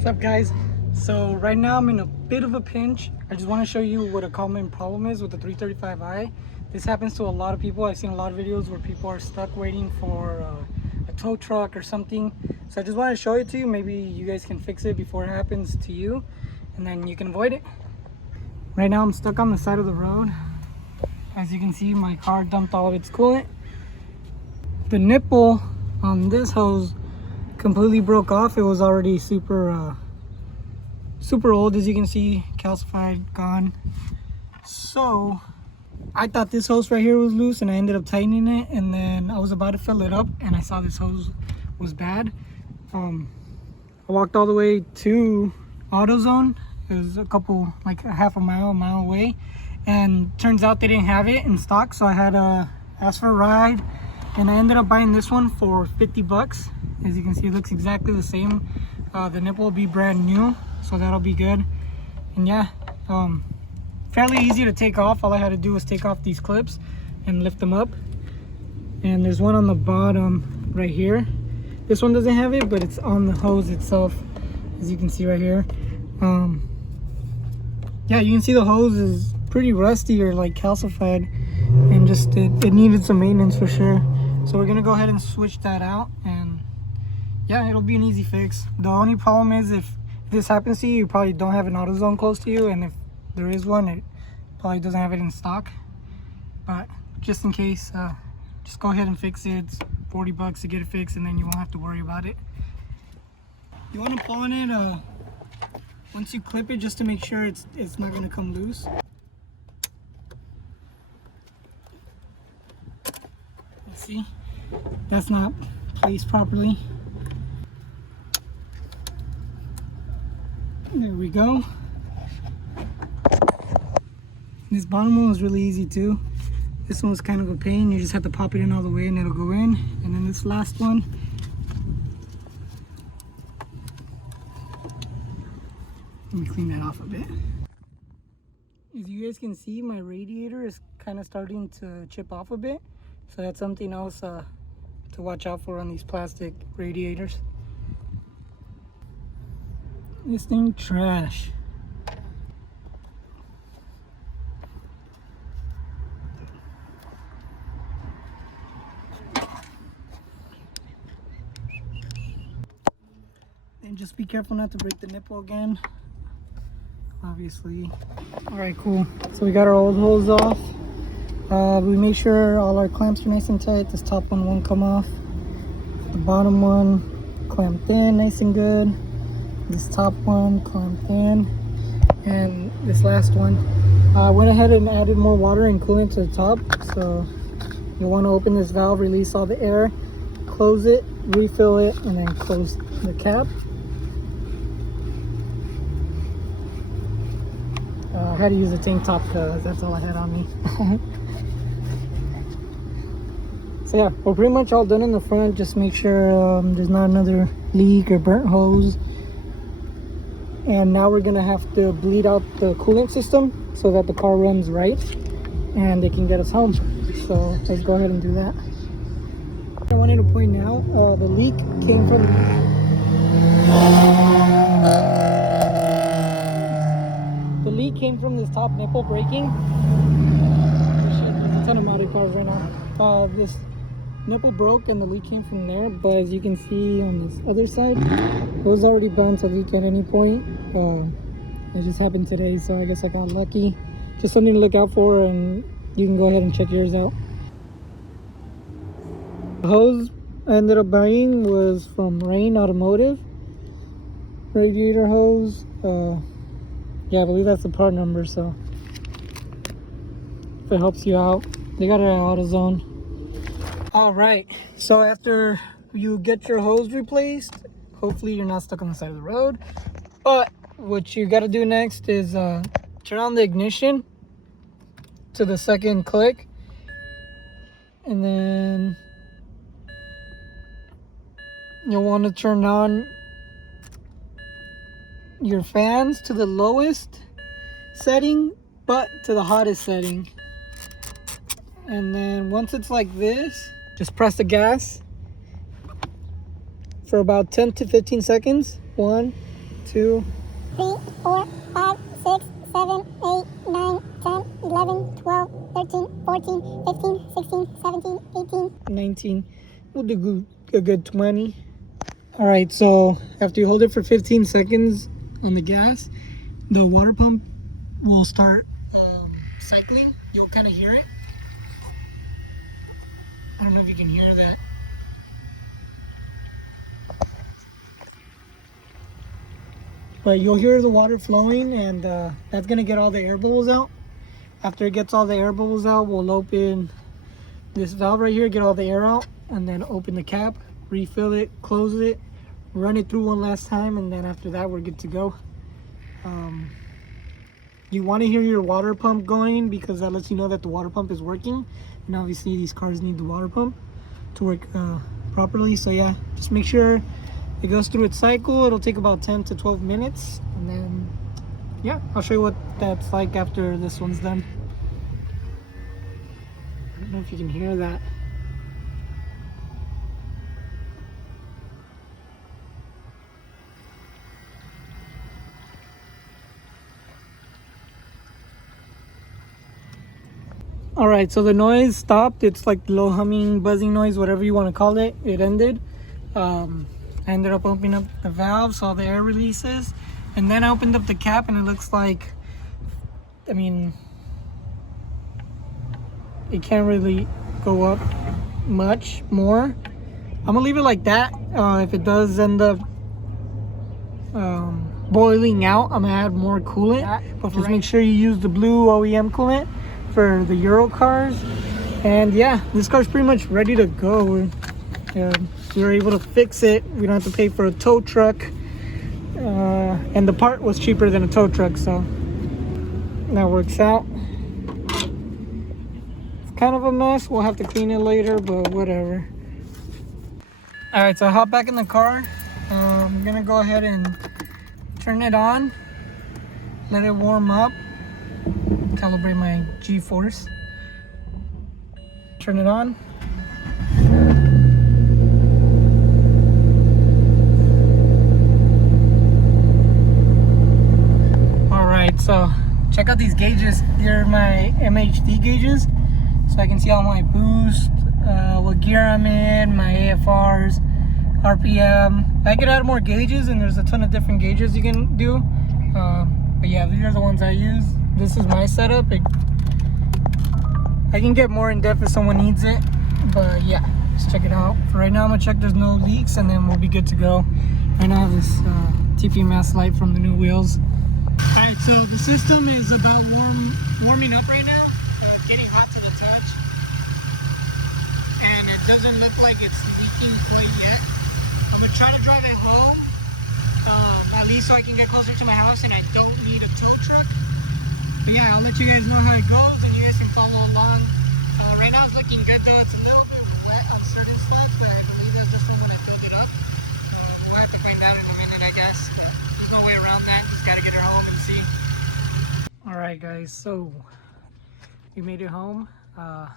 What's up, guys? So right now I'm in a bit of a pinch. I just want to show you what a common problem is with the 335i. This happens to a lot of people. I've seen a lot of videos where people are stuck waiting for a tow truck or something. So I just want to show it to you. Maybe you guys can fix it before it happens to you, and then you can avoid it. Right now I'm stuck on the side of the road. As you can see, my car dumped all of its coolant. The nipple on this hose completely broke off. It was already super old, as you can see, calcified, gone. So I thought this hose right here was loose, and I ended up tightening it, and then I was about to fill it up and I saw this hose was bad. I walked all the way to AutoZone. It was like a half a mile away, and turns out they didn't have it in stock, so I had to ask for a ride, and I ended up buying this one for 50 bucks. As you can see, it looks exactly the same. The nipple will be brand new, so that'll be good. And yeah, fairly easy to take off. All I had to do was take off these clips and lift them up. And there's one on the bottom right here. This one doesn't have it, but it's on the hose itself, as you can see right here. Yeah, you can see the hose is pretty rusty or like calcified, and just it needed some maintenance for sure. So we're gonna go ahead and switch that out, and yeah, it'll be an easy fix. The only problem is if this happens to you, you probably don't have an AutoZone close to you, and if there is one, it probably doesn't have it in stock. But just in case, just go ahead and fix it. It's 40 bucks to get it fixed, and then you won't have to worry about it. You want to pull on it once you clip it, just to make sure it's not going to come loose. Let's see, that's not placed properly. There we go. This bottom one was really easy too. This one was kind of a pain. You just have to pop it in all the way and it'll go in. And then this last one, let me clean that off a bit. As you guys can see, my radiator is kind of starting to chip off a bit. So that's something else to watch out for on these plastic radiators. This thing trash. And just be careful not to break the nipple again, obviously. All right, cool. So we got our old hose off. We made sure all our clamps are nice and tight. This top one won't come off. The bottom one clamped in nice and good. This top one clamped in, and this last one, I went ahead and added more water and coolant to the top. So you'll want to open this valve, release all the air, close it, refill it, and then close the cap. I had to use a tank top because that's all I had on me. So yeah, we're pretty much all done in the front. Just make sure there's not another leak or burnt hose. And now we're gonna have to bleed out the coolant system so that the car runs right and it can get us home. So let's go ahead and do that. I wanted to point out, the leak came from this top nipple breaking. There's a ton of modded cars right now. This nipple broke and the leak came from there, but as you can see on this other side, it was already bound to leak at any point. It just happened today, so I guess I got lucky. Just something to look out for, and you can go ahead and check yours out. The hose I ended up buying was from Rain Automotive. Radiator hose. Yeah, I believe that's the part number, so if it helps you out. They got it at AutoZone. All right, so after you get your hose replaced, hopefully you're not stuck on the side of the road. But what you got to do next is turn on the ignition to the second click, and then you'll want to turn on your fans to the lowest setting but to the hottest setting. And then once it's like this, just press the gas for about 10 to 15 seconds. 1, 2, 3, 4, 5, 6, 7, 8, 9, 10, 11, 12, 13, 14, 15, 16, 17, 18, 19. We'll do a good 20. All right, so after you hold it for 15 seconds on the gas, the water pump will start cycling. You'll kind of hear it. I don't know if you can hear that. But you'll hear the water flowing, and that's gonna get all the air bubbles out. After it gets all the air bubbles out, we'll open this valve right here, get all the air out, and then open the cap, refill it, close it, run it through one last time, and then after that we're good to go. You want to hear your water pump going because that lets you know that the water pump is working, and obviously these cars need the water pump to work properly. So yeah, just make sure it goes through its cycle. It'll take about 10 to 12 minutes, and then yeah, I'll show you what that's like after this one's done. I don't know if you can hear that. All right, so the noise stopped. It's like low humming, buzzing noise, whatever you want to call it. It ended. I ended up opening up the valve, so all the air releases, and then I opened up the cap, and it looks like, I mean, it can't really go up much more. I'm gonna leave it like that. If it does end up boiling out, I'm gonna add more coolant, but just make sure you use the blue OEM coolant for the Euro cars. And yeah, this car's pretty much ready to go. We were able to fix it. We don't have to pay for a tow truck, and the part was cheaper than a tow truck, so that works out. It's kind of a mess. We'll have to clean it later, but whatever. All right, so I hop back in the car. I'm gonna go ahead and turn it on, let it warm up, calibrate my G-force, turn it on. All right, so check out these gauges. They're my MHD gauges, so I can see all my boost, what gear I'm in, my AFRs, RPM. I could add more gauges, and there's a ton of different gauges you can do. But yeah, these are the ones I use. This is my setup. I can get more in depth if someone needs it, but yeah, let's check it out. For right now, I'm gonna check there's no leaks, and then we'll be good to go. Right now, I have this TP light from the new wheels. All right, so the system is about warming up right now. It's getting hot to the touch, and it doesn't look like it's leaking quite yet. I'm gonna try to drive it home, at least so I can get closer to my house and I don't need a tow truck. But yeah, I'll let you guys know how it goes, and you guys can follow along. Right now it's looking good though. It's a little bit wet on certain spots, but I believe that's just from when I filled it up. We'll have to find out in a minute, I guess. But there's no way around that. Just gotta get her home and see. All right, guys. So we made it home. Yeah,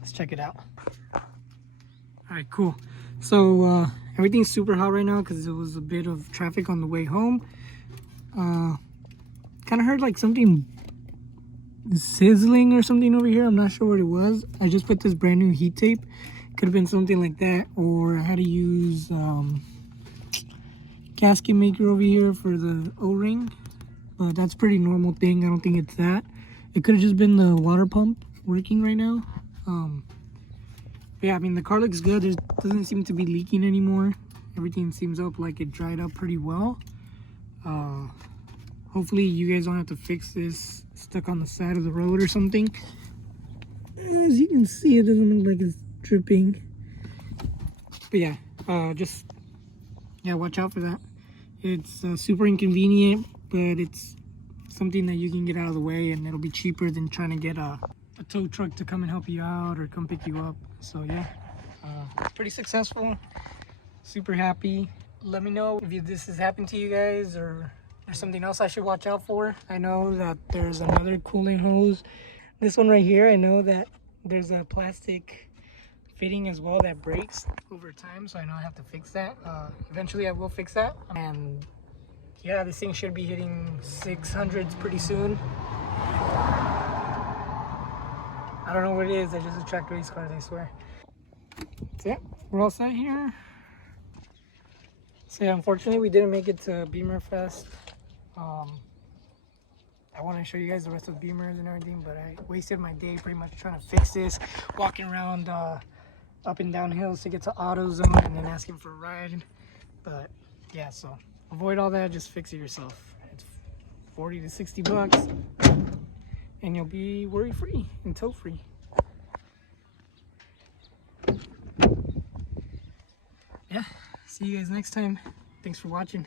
let's check it out. All right, cool. So everything's super hot right now because there was a bit of traffic on the way home. Kind of heard like something sizzling or something over here. I'm not sure what it was. I just put this brand new heat tape. Could have been something like that, or I had to use gasket maker over here for the O-ring, but that's a pretty normal thing. I don't think it's that. It could have just been the water pump working right now. Yeah, I mean, the car looks good. There doesn't seem to be leaking anymore. Everything seems up like it dried up pretty well. Hopefully you guys don't have to fix this stuck on the side of the road or something. As you can see, it doesn't look like it's dripping. But yeah, watch out for that. It's super inconvenient, but it's something that you can get out of the way, and it'll be cheaper than trying to get a tow truck to come and help you out or come pick you up. So yeah, pretty successful. Super happy. Let me know if this has happened to you guys, or there's something else I should watch out for. I know that there's another cooling hose. This one right here, I know that there's a plastic fitting as well that breaks over time, so I know I have to fix that. Eventually I will fix that. And yeah, this thing should be hitting 600s pretty soon. I don't know what it is, I just attract race cars, I swear. So yeah, we're all set here. So yeah, unfortunately we didn't make it to Beamer Fest. I want to show you guys the rest of the Beamers and everything, but I wasted my day pretty much trying to fix this, walking around up and down hills to get to AutoZone and then asking for a ride. But yeah, so avoid all that, just fix it yourself. It's 40 to 60 bucks and you'll be worry free and tow free. Yeah, see you guys next time. Thanks for watching.